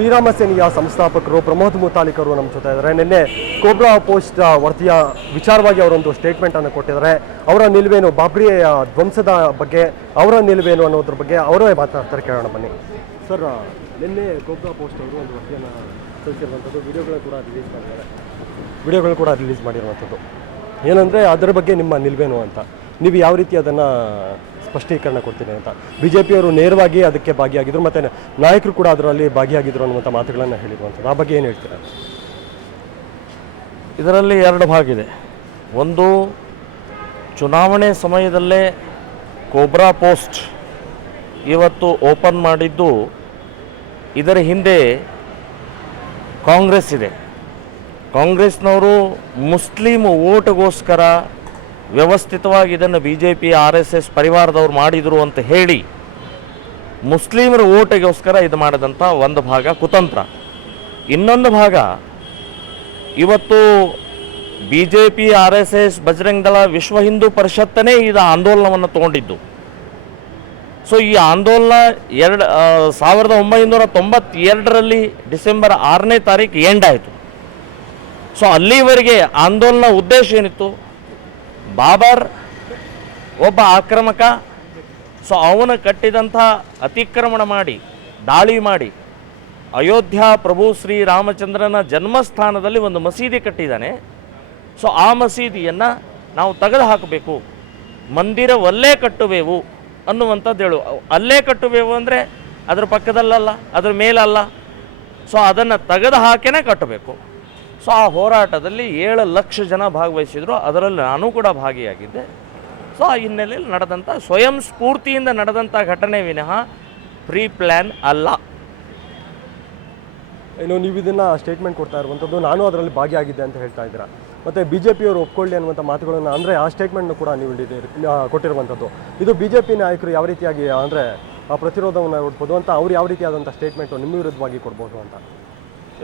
ಶ್ರೀರಾಮ ಸೇನೆಯ ಸಂಸ್ಥಾಪಕರು ಪ್ರಮೋದ್ ಮುತಾಲಿಕ್ ಅವರು ನಮ್ಮ ಜೊತೆ ಇದ್ದಾರೆ. ನಿನ್ನೆ ಕೋಬ್ರಾ ಪೋಸ್ಟ್ ವರದಿಯ ವಿಚಾರವಾಗಿ ಅವರೊಂದು ಸ್ಟೇಟ್ಮೆಂಟನ್ನು ಕೊಟ್ಟಿದ್ದಾರೆ. ಅವರ ನಿಲುವೇನು, ಬಾಬ್ರಿ ಧ್ವಂಸದ ಬಗ್ಗೆ ಅವರ ನಿಲುವೇನು ಅನ್ನೋದ್ರ ಬಗ್ಗೆ ಅವರೇ ಮಾತನಾಡ್ತಾರೆ. ಕೇಳೋಣ ಬನ್ನಿ. ಸರ್, ನಿನ್ನೆ ಕೋಬ್ರಾ ಪೋಸ್ಟ್ ಅವರು ಒಂದು ವರದಿಯನ್ನು ಸಲ್ಲಿಸಿರುವಂಥದ್ದು, ವಿಡಿಯೋಗಳು ಕೂಡ ರಿಲೀಸ್ ಮಾಡಿರುವಂಥದ್ದು. ಏನಂದರೆ ಅದರ ಬಗ್ಗೆ ನಿಮ್ಮ ನಿಲುವೇನು ಅಂತ, ನೀವು ಯಾವ ರೀತಿ ಅದನ್ನು ಸ್ಪಷ್ಟೀಕರಣ ಕೊಡ್ತೀನಿ ಅಂತ. BJPಯವರು ನೇರವಾಗಿ ಅದಕ್ಕೆ ಭಾಗಿಯಾಗಿದ್ದರು, ಮತ್ತು ನಾಯಕರು ಕೂಡ ಅದರಲ್ಲಿ ಭಾಗಿಯಾಗಿದ್ದರು ಅನ್ನುವಂಥ ಮಾತುಗಳನ್ನು ಹೇಳಿರುವಂಥದ್ದು. ಆ ಬಗ್ಗೆ ಏನು ಹೇಳ್ತೀರಾ? ಇದರಲ್ಲಿ ಎರಡು ಭಾಗ ಇದೆ. ಒಂದು, ಚುನಾವಣೆ ಸಮಯದಲ್ಲೇ ಕೋಬ್ರಾ ಪೋಸ್ಟ್ ಇವತ್ತು ಓಪನ್ ಮಾಡಿದ್ದು, ಇದರ ಹಿಂದೆ ಕಾಂಗ್ರೆಸ್ ಇದೆ. ಕಾಂಗ್ರೆಸ್ನವರು ಮುಸ್ಲಿಂ ಓಟ್ಗೋಸ್ಕರ ವ್ಯವಸ್ಥಿತವಾಗಿ ಇದನ್ನು BJP RSS ಪರಿವಾರದವ್ರು ಮಾಡಿದರು ಅಂತ ಹೇಳಿ ಮುಸ್ಲಿಮರ ಓಟಿಗೋಸ್ಕರ ಇದು ಮಾಡಿದಂಥ ಒಂದು ಭಾಗ ಕುತಂತ್ರ. ಇನ್ನೊಂದು ಭಾಗ, ಇವತ್ತು BJP RSS ಬಜರಂಗ್ ದಳ ವಿಶ್ವ ಹಿಂದೂ ಪರಿಷತ್ತನೇ ಇದು ಆಂದೋಲನವನ್ನು ತಗೊಂಡಿದ್ದು. ಸೊ ಈ ಆಂದೋಲನ 1992ರಲ್ಲಿ ಡಿಸೆಂಬರ್ 6ನೇ ತಾರೀಕು ಎಂಡ್ ಆಯಿತು. ಸೊ ಅಲ್ಲಿವರೆಗೆ ಆಂದೋಲನ ಉದ್ದೇಶ ಏನಿತ್ತು? ಬಾಬರ್ ಒಬ್ಬ ಆಕ್ರಮಕ. ಸೊ ಅವನು ಕಟ್ಟಿದಂಥ ಅತಿಕ್ರಮಣ ಮಾಡಿ, ದಾಳಿ ಮಾಡಿ, ಅಯೋಧ್ಯ ಪ್ರಭು ಶ್ರೀರಾಮಚಂದ್ರನ ಜನ್ಮಸ್ಥಾನದಲ್ಲಿ ಒಂದು ಮಸೀದಿ ಕಟ್ಟಿದ್ದಾನೆ. ಸೊ ಆ ಮಸೀದಿಯನ್ನು ನಾವು ತೆಗೆದು ಹಾಕಬೇಕು, ಮಂದಿರವಲ್ಲೇ ಕಟ್ಟುವೆವು ಅನ್ನುವಂಥದ್ದು ಹೇಳು. ಅಲ್ಲೇ ಕಟ್ಟುವೆವು ಅಂದರೆ ಅದ್ರ ಪಕ್ಕದಲ್ಲಲ್ಲ, ಅದ್ರ ಮೇಲಲ್ಲ. ಸೊ ಅದನ್ನು ತೆಗೆದು ಹಾಕೇನೆ ಕಟ್ಟಬೇಕು. ಸೊ ಆ ಹೋರಾಟದಲ್ಲಿ 7 ಲಕ್ಷ ಜನ ಭಾಗವಹಿಸಿದರು, ಅದರಲ್ಲಿ ನಾನು ಕೂಡ ಭಾಗಿಯಾಗಿದ್ದೆ. ಸೊ ಆ ಹಿನ್ನೆಲೆಯಲ್ಲಿ ನಡೆದಂಥ ಸ್ವಯಂ ಸ್ಫೂರ್ತಿಯಿಂದ ನಡೆದಂಥ ಘಟನೆ ವಿನಃ ಪ್ರೀ ಪ್ಲ್ಯಾನ್ ಅಲ್ಲ. ಇನ್ನು ನೀವು ಇದನ್ನು ಸ್ಟೇಟ್ಮೆಂಟ್ ಕೊಡ್ತಾ ಇರುವಂಥದ್ದು, ನಾನು ಅದರಲ್ಲಿ ಭಾಗಿಯಾಗಿದ್ದೆ ಅಂತ ಹೇಳ್ತಾ ಇದ್ದೀರಾ. ಮತ್ತು BJPಯವರು ಒಪ್ಕೊಳ್ಳಿ ಅನ್ನುವಂಥ ಮಾತುಗಳನ್ನು, ಅಂದರೆ ಆ ಸ್ಟೇಟ್ಮೆಂಟ್ನು ಕೂಡ ನೀವು ಕೊಟ್ಟಿರುವಂಥದ್ದು. ಇದು BJP ನಾಯಕರು ಯಾವ ರೀತಿಯಾಗಿ ಅಂದರೆ ಆ ಪ್ರತಿರೋಧವನ್ನು ಕೊಡ್ಬೋದು ಅಂತ, ಅವ್ರು ಯಾವ ರೀತಿಯಾದಂಥ ಸ್ಟೇಟ್ಮೆಂಟು ನಿಮ್ಮ ವಿರುದ್ಧವಾಗಿ ಕೊಡ್ಬೋದು ಅಂತ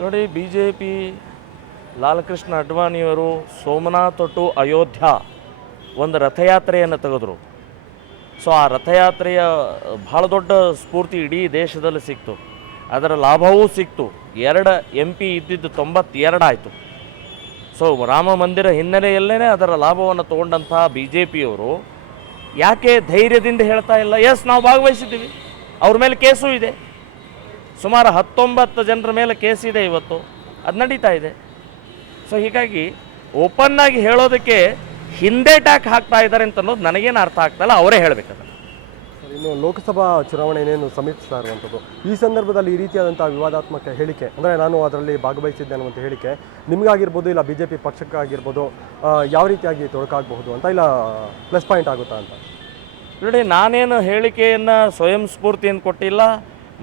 ನೋಡಿ. BJP ಲಾಲ್ಕೃಷ್ಣ ಅಡ್ವಾಣಿಯವರು ಸೋಮನಾಥ್ ಟು ಅಯೋಧ್ಯ ಒಂದು ರಥಯಾತ್ರೆಯನ್ನು ತೆಗೆದರು. ಸೊ ಆ ರಥಯಾತ್ರೆಯ ಭಾಳ ದೊಡ್ಡ ಸ್ಫೂರ್ತಿ ಇಡೀ ದೇಶದಲ್ಲಿ ಸಿಕ್ತು, ಅದರ ಲಾಭವೂ ಸಿಕ್ತು. 2 MP ಇದ್ದಿದ್ದು 92 ಆಯಿತು. ಸೊ ರಾಮ ಮಂದಿರ ಹಿನ್ನೆಲೆಯಲ್ಲೇ ಅದರ ಲಾಭವನ್ನು ತೊಗೊಂಡಂತಹ BJPಯವರು ಯಾಕೆ ಧೈರ್ಯದಿಂದ ಹೇಳ್ತಾ ಇಲ್ಲ? ಎಸ್, ನಾವು ಭಾಗವಹಿಸಿದ್ದೀವಿ, ಅವ್ರ ಮೇಲೆ ಕೇಸು ಇದೆ, ಸುಮಾರು 19 ಜನರ ಮೇಲೆ ಕೇಸಿದೆ, ಇವತ್ತು ಅದು ನಡೀತಾ ಇದೆ. ಸೊ ಹೀಗಾಗಿ ಓಪನ್ನಾಗಿ ಹೇಳೋದಕ್ಕೆ ಹಿಂದೆ ಟ್ಯಾಕ್ ಹಾಕ್ತಾ ಇದ್ದಾರೆ ಅಂತ ಅನ್ನೋದು ನನಗೇನು ಅರ್ಥ ಆಗ್ತಾಯಿಲ್ಲ, ಅವರೇ ಹೇಳಬೇಕಲ್ಲ. ಇನ್ನು ಲೋಕಸಭಾ ಚುನಾವಣೆ ಏನೇನು ಸಮೀಪಿಸ್ತಾ ಇರುವಂಥದ್ದು, ಈ ಸಂದರ್ಭದಲ್ಲಿ ಈ ರೀತಿಯಾದಂಥ ವಿವಾದಾತ್ಮಕ ಹೇಳಿಕೆ, ಅಂದರೆ ನಾನು ಅದರಲ್ಲಿ ಭಾಗವಹಿಸಿದ್ದೆ ಅನ್ನುವಂಥ ಹೇಳಿಕೆ ನಿಮಗಾಗಿರ್ಬೋದು, ಇಲ್ಲ BJP ಪಕ್ಷಕ್ಕಾಗಿರ್ಬೋದು, ಯಾವ ರೀತಿಯಾಗಿ ತೊಡಕಾಗಬಹುದು ಅಂತ, ಇಲ್ಲ ಪ್ಲಸ್ ಪಾಯಿಂಟ್ ಆಗುತ್ತಾ ಅಂತ? ನೋಡಿ, ನಾನೇನು ಹೇಳಿಕೆಯನ್ನು ಸ್ವಯಂ ಸ್ಫೂರ್ತಿಯನ್ನು ಕೊಟ್ಟಿಲ್ಲ,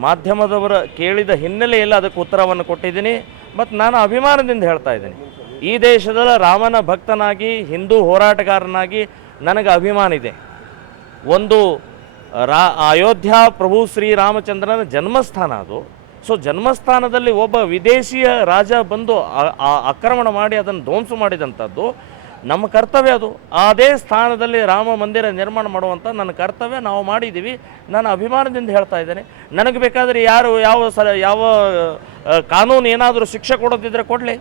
ಮಾಧ್ಯಮದವರ ಕೇಳಿದ ಹಿನ್ನೆಲೆಯಲ್ಲಿ ಅದಕ್ಕೆ ಉತ್ತರವನ್ನು ಕೊಟ್ಟಿದ್ದೀನಿ. ಮತ್ತು ನಾನು ಅಭಿಮಾನದಿಂದ ಹೇಳ್ತಾ ಇದ್ದೀನಿ, ಈ ದೇಶದ ರಾಮನ ಭಕ್ತನಾಗಿ, ಹಿಂದೂ ಹೋರಾಟಗಾರನಾಗಿ ನನಗೆ ಅಭಿಮಾನ ಇದೆ. ಒಂದು ಅಯೋಧ್ಯ ಪ್ರಭು ಶ್ರೀರಾಮಚಂದ್ರನ ಜನ್ಮಸ್ಥಾನ ಅದು. ಸೊ ಜನ್ಮಸ್ಥಾನದಲ್ಲಿ ಒಬ್ಬ ವಿದೇಶಿಯ ರಾಜ ಬಂದು ಆಕ್ರಮಣ ಮಾಡಿ ಅದನ್ನು ಧ್ವಂಸ ಮಾಡಿದಂಥದ್ದು ನಮ್ಮ ಕರ್ತವ್ಯ. ಅದು ಅದೇ ಸ್ಥಾನದಲ್ಲಿ ರಾಮ ಮಂದಿರ ನಿರ್ಮಾಣ ಮಾಡುವಂಥ ನನ್ನ ಕರ್ತವ್ಯ ನಾವು ಮಾಡಿದ್ದೀವಿ. ನಾನು ಅಭಿಮಾನದಿಂದ ಹೇಳ್ತಾ ಇದ್ದೇನೆ. ನನಗೆ ಬೇಕಾದರೆ ಯಾರು ಯಾವ ಕಾನೂನು ಏನಾದರೂ ಶಿಕ್ಷೆ ಕೊಡೋದಿದ್ದರೆ ಕೊಡಲಿ.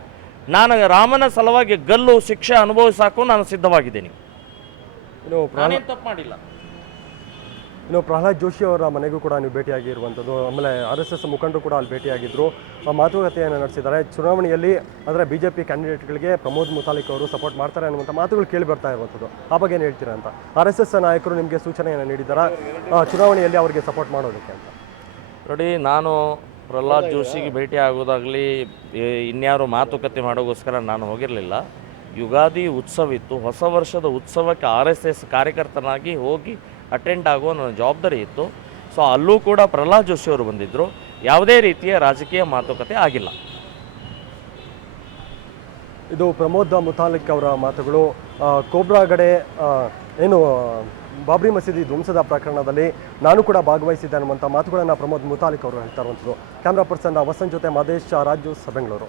ನಾನು ರಾಮನ ಸಲುವಾಗಿ ಗಲ್ಲು ಶಿಕ್ಷೆ ಅನುಭವಿಸಾಕು ನಾನು ಸಿದ್ಧವಾಗಿದ್ದೀನಿ. ನಾನೇನು ತಪ್ಪು ಮಾಡಿಲ್ಲ. ಇನ್ನು ಪ್ರಹ್ಲಾದ್ ಜೋಶಿ ಅವರ ಮನೆಗೂ ಕೂಡ ನೀವು ಭೇಟಿಯಾಗಿರುವಂಥದ್ದು, ಆಮೇಲೆ RSS ಮುಖಂಡರು ಕೂಡ ಅಲ್ಲಿ ಭೇಟಿಯಾಗಿದ್ದರು, ಮಾತುಕತೆಯನ್ನು ನಡೆಸಿದ್ದಾರೆ. ಚುನಾವಣೆಯಲ್ಲಿ ಅಂದರೆ BJP ಕ್ಯಾಂಡಿಡೇಟ್ಗಳಿಗೆ ಪ್ರಮೋದ್ ಮುತಾಲಿಕ್ ಅವರು ಸಪೋರ್ಟ್ ಮಾಡ್ತಾರೆ ಅನ್ನುವಂಥ ಮಾತುಗಳು ಕೇಳಿ ಬರ್ತಾ ಇರುವಂಥದ್ದು. ಆ ಬಗ್ಗೆ ಏನು ಹೇಳ್ತೀರಾ ಅಂತ? RSS ನಾಯಕರು ನಿಮಗೆ ಸೂಚನೆಯನ್ನು ನೀಡಿದ್ದಾರೆ ಚುನಾವಣೆಯಲ್ಲಿ ಅವರಿಗೆ ಸಪೋರ್ಟ್ ಮಾಡೋದಕ್ಕೆ ಅಂತ? ನೋಡಿ, ನಾನು ಪ್ರಹ್ಲಾದ್ ಜೋಶಿಗೆ ಭೇಟಿ ಆಗೋದಾಗಲಿ ಇನ್ಯಾರು ಮಾತುಕತೆ ಮಾಡೋಗೋಸ್ಕರ ನಾನು ಹೋಗಿರಲಿಲ್ಲ. ಯುಗಾದಿ ಉತ್ಸವ ಇತ್ತು, ಹೊಸ ವರ್ಷದ ಉತ್ಸವಕ್ಕೆ RSS ಕಾರ್ಯಕರ್ತನಾಗಿ ಹೋಗಿ ಅಟೆಂಡ್ ಆಗೋ ನನ್ನ ಜವಾಬ್ದಾರಿ ಇತ್ತು. ಸೊ ಅಲ್ಲೂ ಕೂಡ ಪ್ರಹ್ಲಾದ್ ಜೋಶಿ ಅವರು ಬಂದಿದ್ದರು. ಯಾವುದೇ ರೀತಿಯ ರಾಜಕೀಯ ಮಾತುಕತೆ ಆಗಿಲ್ಲ. ಇದು ಪ್ರಮೋದ್ ಮುತಾಲಿಕ್ ಅವರ ಮಾತುಗಳು. ಕೋಬ್ರಾಗಡೆ ಏನು ಬಾಬ್ರಿ ಮಸೀದಿ ಧ್ವಂಸದ ಪ್ರಕರಣದಲ್ಲಿ ನಾನು ಕೂಡ ಭಾಗವಹಿಸಿದ್ದೆ ಅನ್ನುವಂಥ ಮಾತುಗಳನ್ನು ಪ್ರಮೋದ್ ಮುತಾಲಿಕ್ ಅವರು ಹೇಳ್ತಾ ಇರುವಂಥದ್ದು. ಕ್ಯಾಮ್ರಾ ಪರ್ಸನ್ ವಸಂತ್ ಜೊತೆ ಮಹೇಶ್, ರಾಜು, ಬೆಂಗಳೂರು.